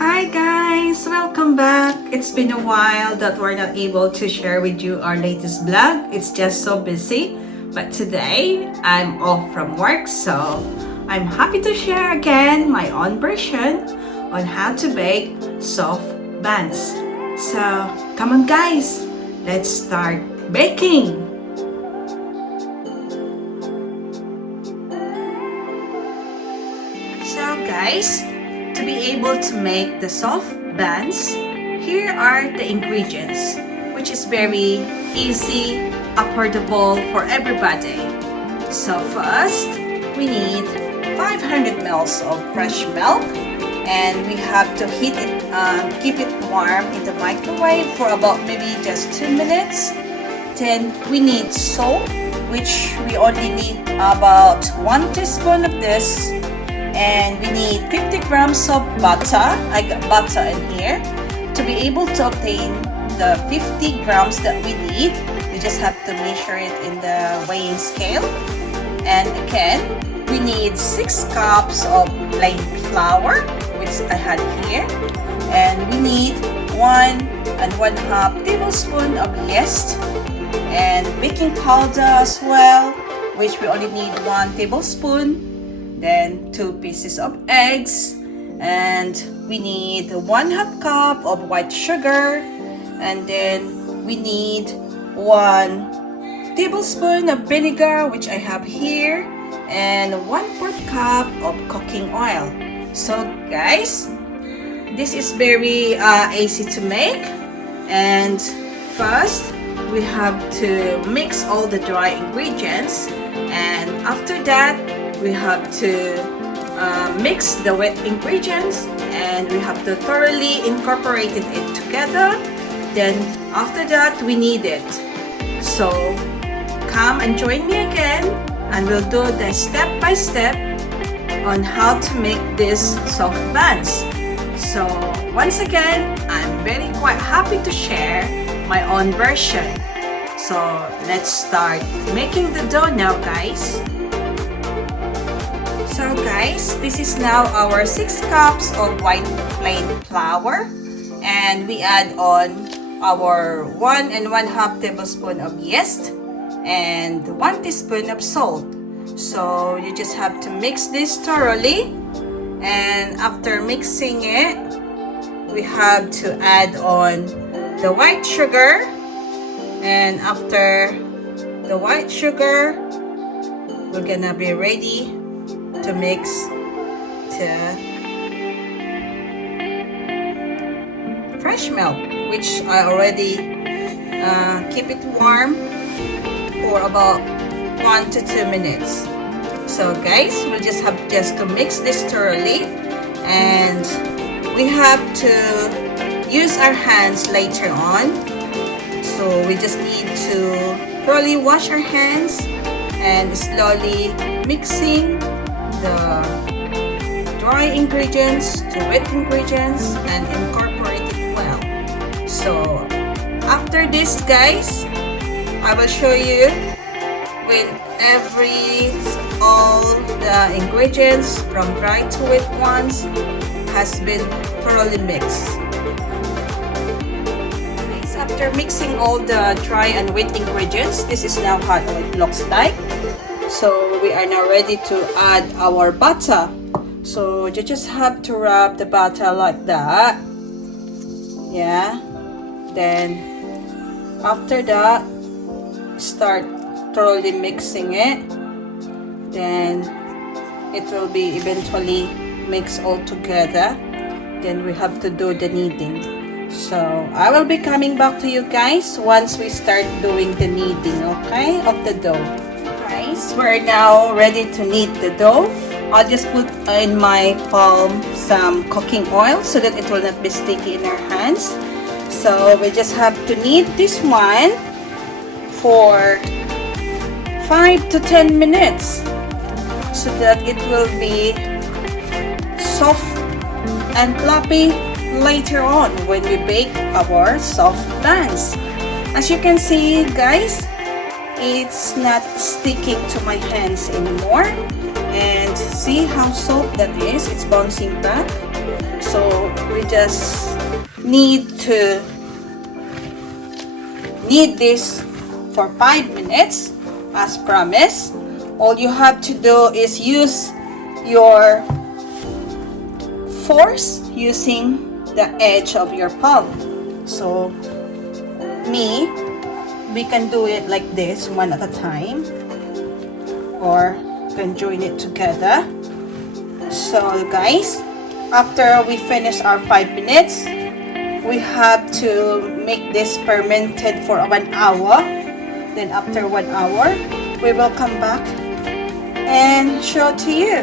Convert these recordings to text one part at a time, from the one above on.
Hi guys! Welcome back! It's been a while that we're not able to share with you our latest vlog. It's just so busy. But today, I'm off from work, so I'm happy to share again my own version on how to bake soft buns. So, come on guys! Let's start baking! So guys, to be able to make the soft buns, here are the ingredients, which is very easy, affordable for everybody. So first, we need 500 ml of fresh milk, and we have to heat it, keep it warm in the microwave for about maybe just 2 minutes. Then we need salt, which we only need about 1 teaspoon of this. And we need 50 grams of butter. I got butter in here. To be able to obtain the 50 grams that we need, we just have to measure it in the weighing scale. And again, we need 6 cups of plain flour, which I had here. And we need 1 and 1/2 tablespoon of yeast and baking powder as well, which we only need 1 tablespoon. Then 2 pieces of eggs, and we need 1/2 cup of white sugar, and then we need 1 tablespoon of vinegar, which I have here, and 1/4 cup of cooking oil. So guys, this is very easy to make. And first, we have to mix all the dry ingredients, and after that, we have to mix the wet ingredients, and we have to thoroughly incorporate it together. Then after that, we knead it. So come and join me again, and we'll do the step by step on how to make this soft buns. So once again, I'm quite happy to share my own version. So let's start making the dough now, guys. So guys, this is now our 6 cups of white plain flour, and we add on our 1 and 1/2 tablespoon of yeast and 1 teaspoon of salt. So you just have to mix this thoroughly, and after mixing it, we have to add on the white sugar, and after the white sugar, we're gonna be ready to mix the fresh milk, which I already keep it warm for about 1 to 2 minutes. So guys, we just have to mix this thoroughly, and we have to use our hands later on. So we just need to thoroughly wash our hands and slowly mixing the dry ingredients to wet ingredients and incorporate it well. So after this, guys, I will show you when all the ingredients from dry to wet ones has been thoroughly mixed. After mixing all the dry and wet ingredients, this is now how it looks like. So we are now ready to add our butter. So you just have to rub the butter like that. Yeah. Then after that, start thoroughly mixing it. Then it will be eventually mixed all together. Then we have to do the kneading. So I will be coming back to you guys once we start doing the kneading, okay, of the dough. Guys, we're now ready to knead the dough. I'll just put in my palm some cooking oil so that it will not be sticky in our hands. So we just have to knead this one for 5 to 10 minutes so that it will be soft and fluffy later on when we bake our soft buns. As you can see, guys, it's not sticking to my hands anymore, and see how soft that is. It's bouncing back. So we just need to knead this for 5 minutes as promised. All you have to do is use your force using the edge of your palm. So we can do it like this, one at a time, or can join it together. So guys, after we finish our 5 minutes, we have to make this fermented for 1 hour. Then after 1 hour, we will come back and show to you.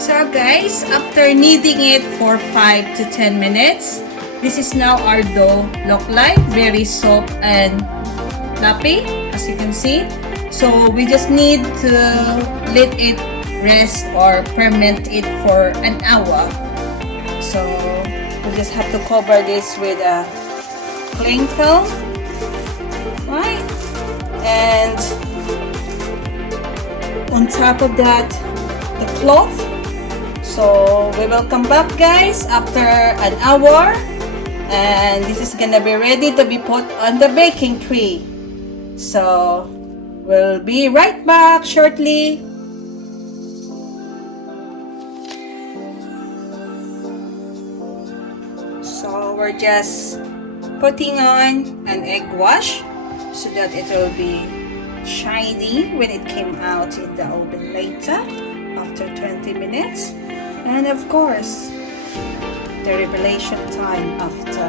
So guys, after kneading it for 5 to 10 minutes, this is now our dough look like. Very soft and fluffy, as you can see. So we just need to let it rest or ferment it for 1 hour. So we just have to cover this with a cling film, right? And on top of that, the cloth. So we will come back, guys, after 1 hour, and this is gonna be ready to be put on the baking tray. So we'll be right back shortly. So we're just putting on an egg wash so that it will be shiny when it came out in the oven later after 20 minutes. And of course, the revelation time after.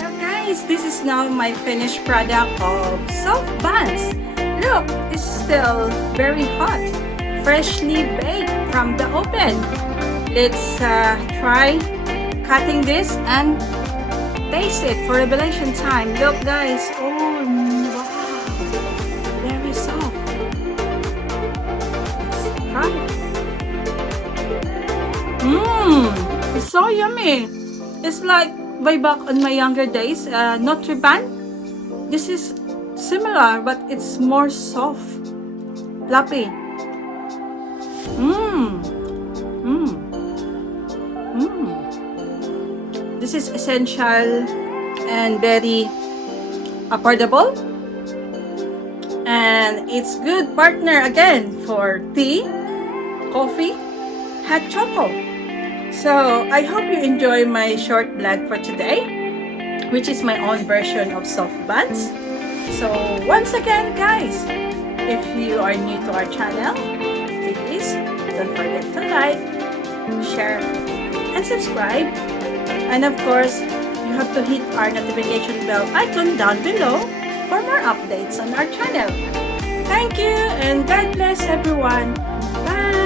So guys, this is now my finished product of soft buns. Look, it's still very hot, freshly baked from the oven. Let's try cutting this and taste it for revelation time. Look, guys. Oh, wow. Very soft. Let's try it. It's so yummy. It's like way back on my younger days, Notre-Bun. This is similar, but it's more soft. Fluffy. This is essential and very affordable, and it's good partner again for tea, coffee, hot chocolate. So I hope you enjoy my short vlog for today, which is my own version of soft buns. So once again, guys, if you are new to our channel, please don't forget to like, share, and subscribe. And of course, you have to hit our notification bell icon down below for more updates on our channel. Thank you, and God bless everyone. Bye!